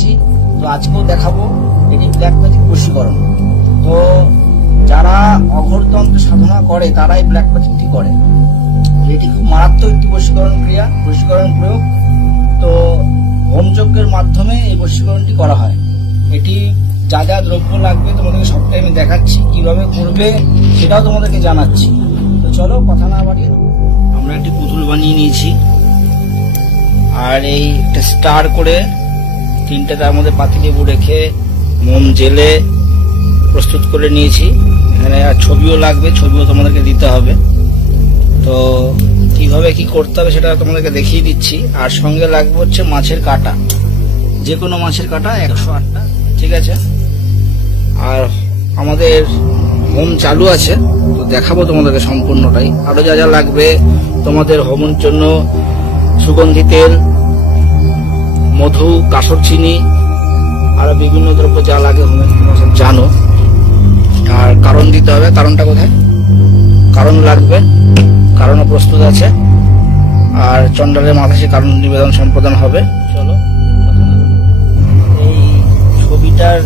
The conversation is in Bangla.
দেখিয়েছি, তো আজকেও দেখাবো। এটি ব্ল্যাক ম্যাজিক বশীকরণ। তো যারা অঘরতন্ত্র সাধনা করে তারাই ব্ল্যাক ম্যাজিকটি করে। এটি খুব মারাত্মক একটি বশীকরণ ক্রিয়া, বশীকরণ প্রয়োগ। তো হোমযজ্ঞের মাধ্যমে এই বশীকরণটি করা হয়। এটি যা যা দ্রব্য লাগবে তোমাদেরকে সবটাই আমি দেখাচ্ছি, কিভাবে করবে সেটাও তোমাদেরকে জানাচ্ছি। তো চলো কথা না বাড়িয়ে, আমরা একটি পুতুল বানিয়ে নিয়েছি, আর এই একটা স্টার করে তিনটে তার মধ্যে পাতিলেবু রেখে মোম জেলে প্রস্তুত করে নিয়েছি। এখানে আর ছবিও লাগবে, ছবিও তোমাদেরকে দিতে হবে। তো কিভাবে কি করতে হবে সেটা তোমাদেরকে দেখিয়ে দিচ্ছি। আর সঙ্গে লাগবে হচ্ছে মাছের কাঁটা, যে কোনো মাছের কাঁটা 108টা, ঠিক আছে। আর আমাদের হোম চালু আছে, তো দেখাবো তোমাদেরকে সম্পূর্ণটাই। আরো যা যা লাগবে তোমাদের হোমের জন্য: সুগন্ধি তেল, মধু, কাসর চিনি, আরো বিভিন্ন দ্রব্য যা লাগে হোমে তোমরা সব জানো। আর কারণ দিতে হবে। কারণটা কোথায়? কারণ লাগবে, কারণও প্রস্তুত আছে। আর চন্ডালের মাথায় সে কারণ নিবেদন সম্পাদন হবে। চলো, এই ছবিটার